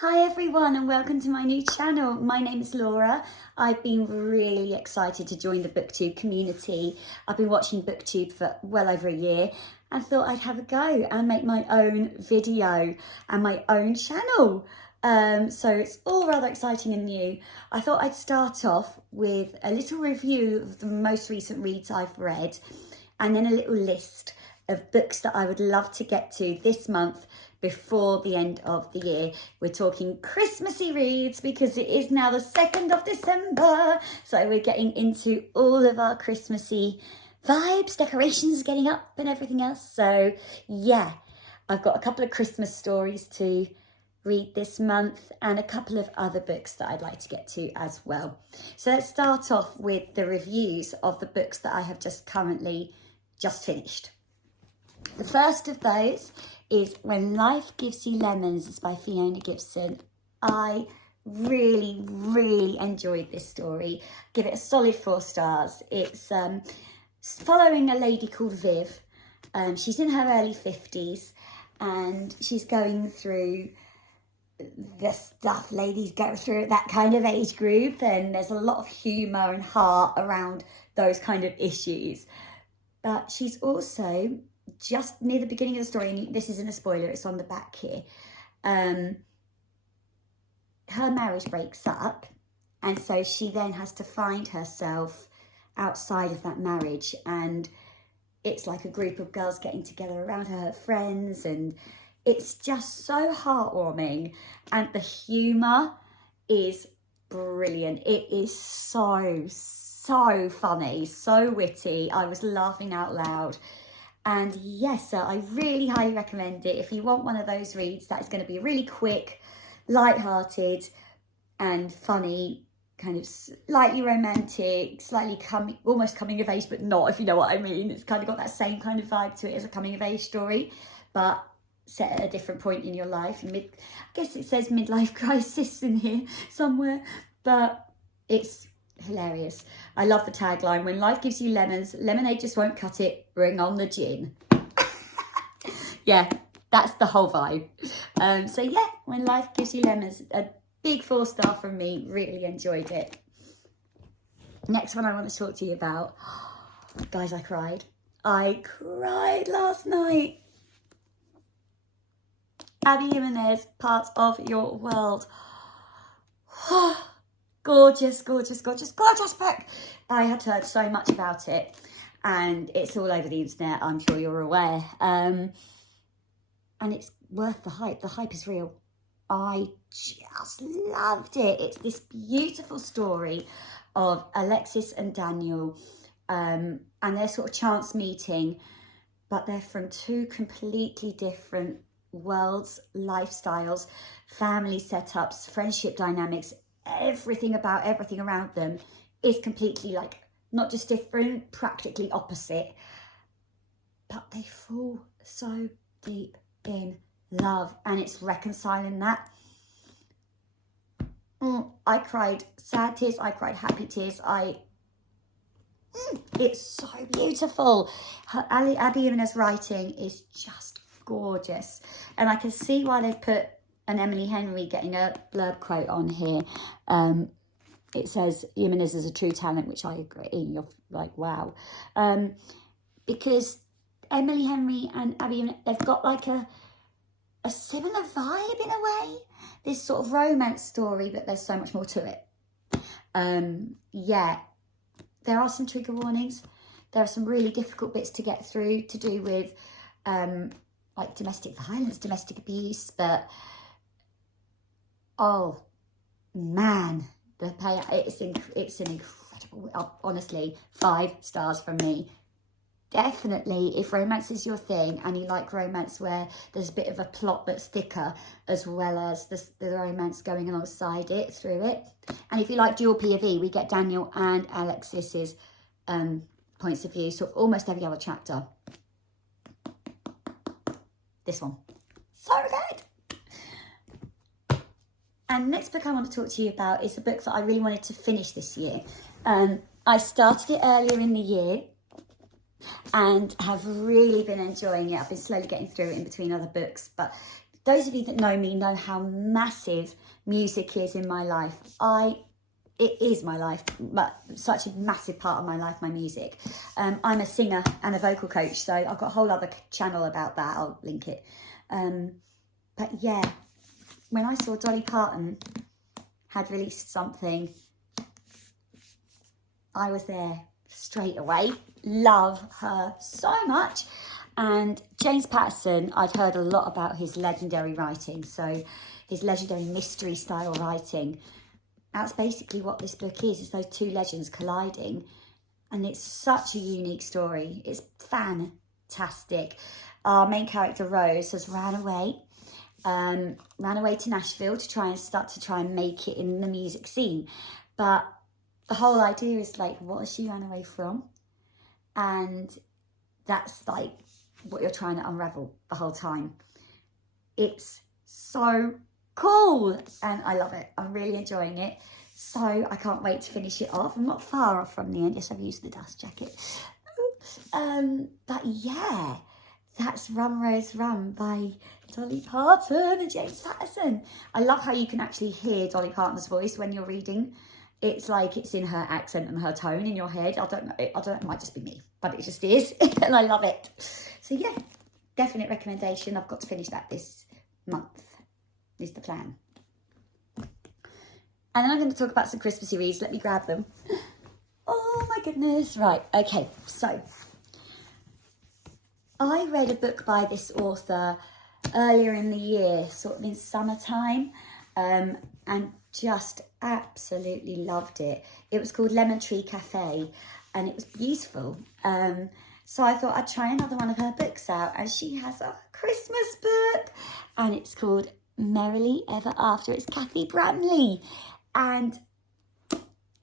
Hi everyone and welcome to my new channel. My name is Laura. I've been really excited to join the BookTube community. I've been watching BookTube for well over a year and thought I'd have a go and make my own video and my own channel. So it's all rather exciting and new. I thought I'd start off with a little review of the most recent reads I've read and then a little list of books that I would love to get to this month before the end of the year. We're talking Christmassy reads because it is now the 2nd of December. So we're getting into all of our Christmassy vibes, decorations getting up and everything else. So yeah, I've got a couple of Christmas stories to read this month and a couple of other books that I'd like to get to as well. So let's start off with the reviews of the books that I have just finished. The first of those is When Life Gives You Lemons. It's by Fiona Gibson. I really enjoyed this story. Give it a solid 4 stars. It's following a lady called Viv. She's in her early 50s and she's going through the stuff ladies go through at that kind of age group, and there's a lot of humour and heart around those kind of issues. But she's also just near the beginning of the story, and this isn't a spoiler, it's on the back here, her marriage breaks up, and so she then has to find herself outside of that marriage, and it's like a group of girls getting together around her friends, and it's just so heartwarming, and the humour is brilliant. It is so funny, so witty. I was laughing out loud. And yes, I really highly recommend it. If you want one of those reads that is going to be really quick, light-hearted and funny, kind of slightly romantic, slightly almost coming of age, but not, if you know what I mean. It's kind of got that same kind of vibe to it as a coming of age story, but set at a different point in your life. I guess it says midlife crisis in here somewhere, but it's hilarious. I love the tagline, when life gives you lemons, lemonade just won't cut it, bring on the gin. Yeah, that's the whole vibe. So yeah, When Life Gives You Lemons, a big 4 star from me. Really enjoyed it. Next one I want to talk to you about, guys, I cried last night. Abby Jimenez, Part of Your World. Gorgeous book. I had heard so much about it and it's all over the internet, I'm sure you're aware. And it's worth the hype. The hype is real. I just loved it. It's this beautiful story of Alexis and Daniel and their sort of chance meeting, but they're from 2 completely different worlds, lifestyles, family setups, friendship dynamics. Everything around them is completely, like, not just different, practically opposite, but they fall so deep in love, and it's reconciling that. I cried sad tears, I cried happy tears. It's so beautiful. Abby Jimenez's writing is just gorgeous, and I can see why they've put an Emily Henry getting a blurb quote on here. It says Jimenez is a true talent, which I agree. You're like, wow. Because Emily Henry and Abby Jimenez, they've got like a similar vibe in a way. This sort of romance story, but there's so much more to it. Yeah, there are some trigger warnings. There are some really difficult bits to get through to do with like domestic violence, domestic abuse, but oh man, the payout, it's an incredible, honestly, 5 stars from me. Definitely, if romance is your thing and you like romance where there's a bit of a plot that's thicker, as well as the romance going alongside it, through it. And if you like dual POV, we get Daniel and Alexis's points of view, so almost every other chapter. This one, so good. And next book I want to talk to you about is a book that I really wanted to finish this year. I started it earlier in the year and have really been enjoying it. I've been slowly getting through it in between other books, but those of you that know me know how massive music is in my life. It is my life, but such a massive part of my life, my music. I'm a singer and a vocal coach, so I've got a whole other channel about that. I'll link it. But yeah, when I saw Dolly Parton had released something, I was there straight away. Love her so much. And James Patterson, I'd heard a lot about his legendary writing, so his legendary mystery style writing. That's basically what this book is those two legends colliding. And it's such a unique story. It's fantastic. Our main character, Rose, has ran away to Nashville to try and make it in the music scene. But the whole idea is like, what has she run away from? And that's like what you're trying to unravel the whole time. It's so cool and I love it. I'm really enjoying it. So I can't wait to finish it off. I'm not far off from the end. Yes, I've used the dust jacket. But yeah, that's Run Rose Run by Dolly Parton and James Patterson. I love how you can actually hear Dolly Parton's voice when you're reading. It's like it's in her accent and her tone in your head. I don't know, it might just be me, but it just is. And I love it. So yeah, definite recommendation. I've got to finish that this month, is the plan. And then I'm going to talk about some Christmassy reads. Let me grab them. Oh my goodness. Right, okay. So I read a book by this author earlier in the year, sort of in summertime, and just absolutely loved it. It was called Lemon Tree Cafe, and it was beautiful. So I thought I'd try another one of her books out, and she has a Christmas book, and it's called Merrily Ever After. It's Kathy Bramley, and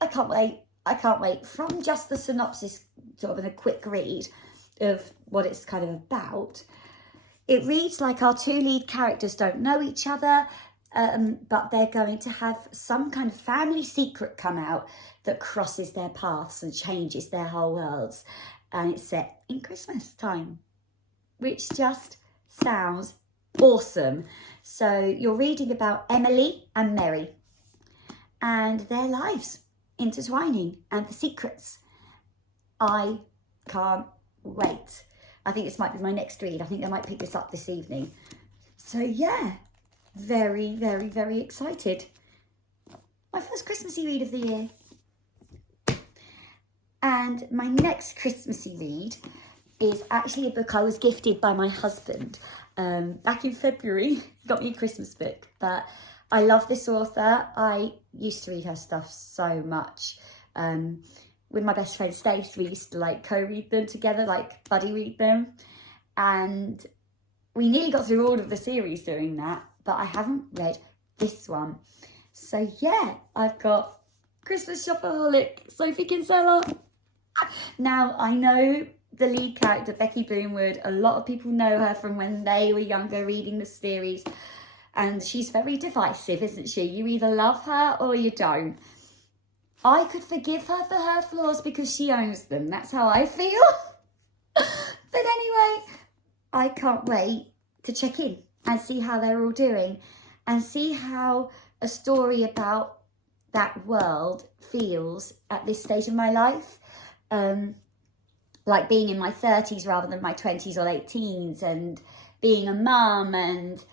I can't wait. From just the synopsis, sort of in a quick read of what it's kind of about, it reads like our two lead characters don't know each other, but they're going to have some kind of family secret come out that crosses their paths and changes their whole worlds. And it's set in Christmas time, which just sounds awesome. So you're reading about Emily and Mary and their lives intertwining and the secrets. I can't wait. I think this might be my next read. I think I might pick this up this evening. So yeah, very, very, very excited. My first Christmassy read of the year. And my next Christmassy read is actually a book I was gifted by my husband back in February. He got me a Christmas book, but I love this author. I used to read her stuff so much. With my best friend Stace, we used to like co-read them together, like buddy read them. And we nearly got through all of the series doing that, but I haven't read this one. So yeah, I've got Christmas Shopaholic, Sophie Kinsella. Now, I know the lead character, Becky Broomwood, a lot of people know her from when they were younger reading the series. And she's very divisive, isn't she? You either love her or you don't. I could forgive her for her flaws because she owns them. That's how I feel. But anyway, I can't wait to check in and see how they're all doing and see how a story about that world feels at this stage of my life. Like being in my 30s rather than my 20s or late teens, and being a mum, and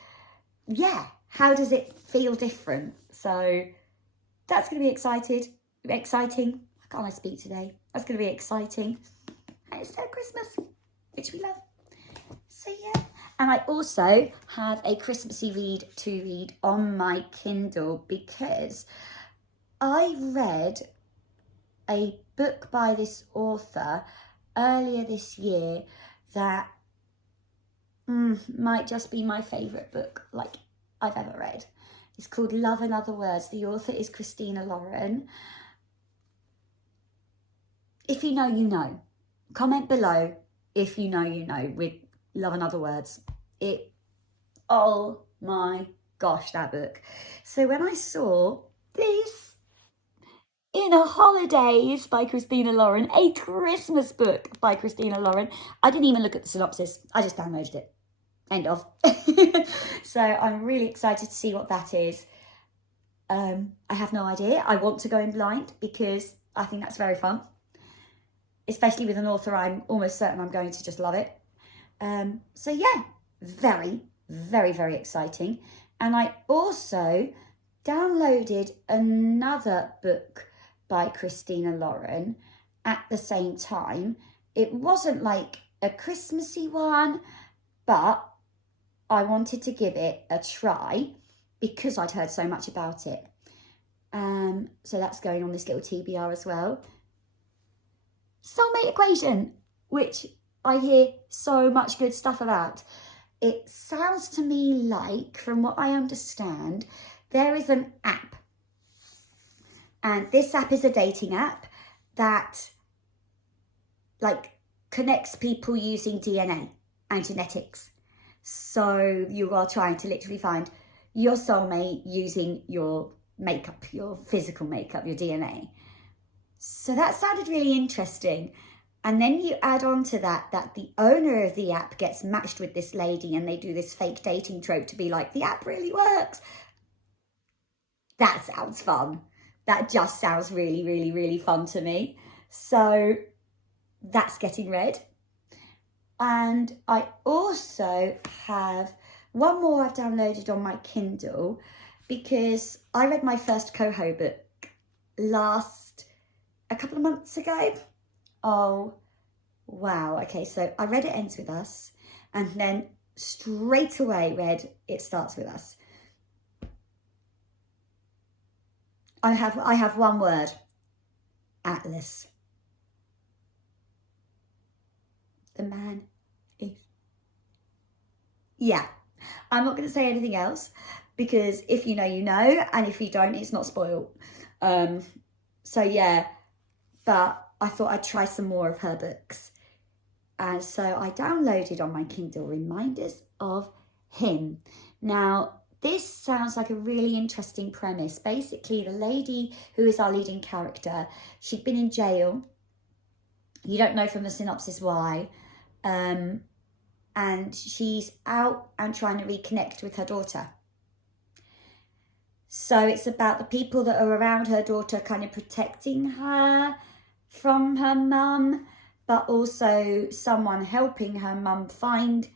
yeah, how does it feel different? So that's going to be exciting. Can't I speak today? That's going to be exciting. And it's Christmas, which we love. So yeah, and I also have a Christmassy read to read on my Kindle because I read a book by this author earlier this year that might just be my favourite book like I've ever read. It's called Love and Other Words. The author is Christina Lauren. If you know, you know. Comment below if you know, you know, with Love and Other Words. Oh my gosh, that book. So when I saw this Inner Holidays by Christina Lauren, a Christmas book by Christina Lauren, I didn't even look at the synopsis. I just downloaded it. End of. So I'm really excited to see what that is. I have no idea. I want to go in blind because I think that's very fun, especially with an author I'm almost certain I'm going to just love it. So yeah, very, very, very exciting. And I also downloaded another book by Christina Lauren at the same time. It wasn't like a Christmassy one, but I wanted to give it a try because I'd heard so much about it. So that's going on this little TBR as well. Soulmate Equation, which I hear so much good stuff about. It sounds to me like, from what I understand, there is an app. And this app is a dating app that like connects people using DNA and genetics. So you are trying to literally find your soulmate using your makeup, your physical makeup, your DNA. So that sounded really interesting. And then you add on to that the owner of the app gets matched with this lady and they do this fake dating trope to be like, the app really works. That sounds fun. That just sounds really, really, really fun to me. So that's getting read. And I also have one more I've downloaded on my Kindle because I read my first Coho book a couple of months ago. Oh, wow. Okay, so I read It Ends With Us and then straight away read It Starts With Us. I have one word, Atlas. The man is... Yeah, I'm not going to say anything else because if you know, you know, and if you don't, it's not spoiled. So yeah, but I thought I'd try some more of her books. And so I downloaded on my Kindle Reminders of Him. Now, this sounds like a really interesting premise. Basically, the lady who is our leading character, she'd been in jail. You don't know from the synopsis why. And she's out and trying to reconnect with her daughter. So it's about the people that are around her daughter kind of protecting her from her mum, but also someone helping her mum find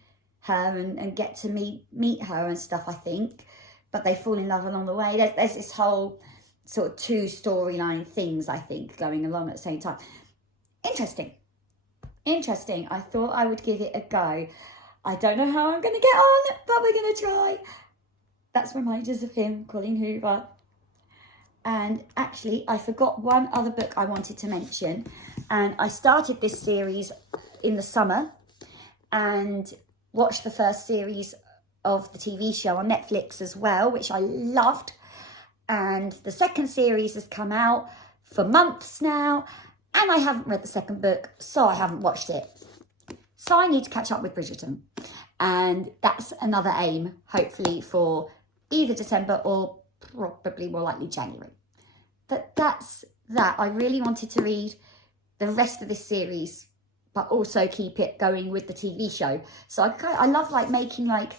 her and get to meet her and stuff, I think. But they fall in love along the way. There's this whole sort of two storyline things, I think, going along at the same time. Interesting. I thought I would give it a go. I don't know how I'm going to get on, but we're going to try. That's Reminders of Him, Colleen Hoover. And actually, I forgot one other book I wanted to mention. And I started this series in the summer and watched the first series of the TV show on Netflix as well, which I loved. And the second series has come out for months now. And I haven't read the second book, so I haven't watched it. So I need to catch up with Bridgerton. And that's another aim, hopefully, for either December or probably more likely January. But that's that. I really wanted to read the rest of this series, but also keep it going with the TV show. So I love like making like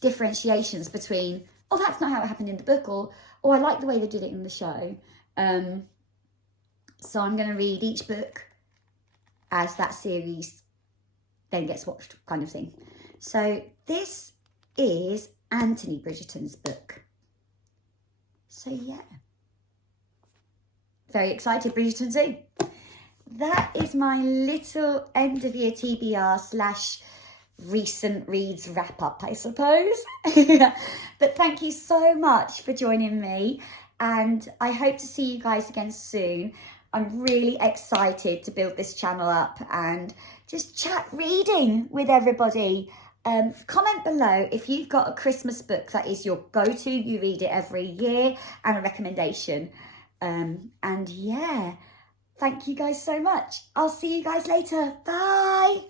differentiations between, oh, that's not how it happened in the book, or I like the way they did it in the show. So I'm going to read each book as that series then gets watched, kind of thing. So this is Anthony Bridgerton's book. So yeah, very excited, Bridgerton too. That is my little end of year TBR / recent reads wrap up, I suppose. But thank you so much for joining me, and I hope to see you guys again soon. I'm really excited to build this channel up and just chat reading with everybody. Comment below if you've got a Christmas book that is your go-to, you read it every year, and a recommendation. And yeah, thank you guys so much. I'll see you guys later. Bye.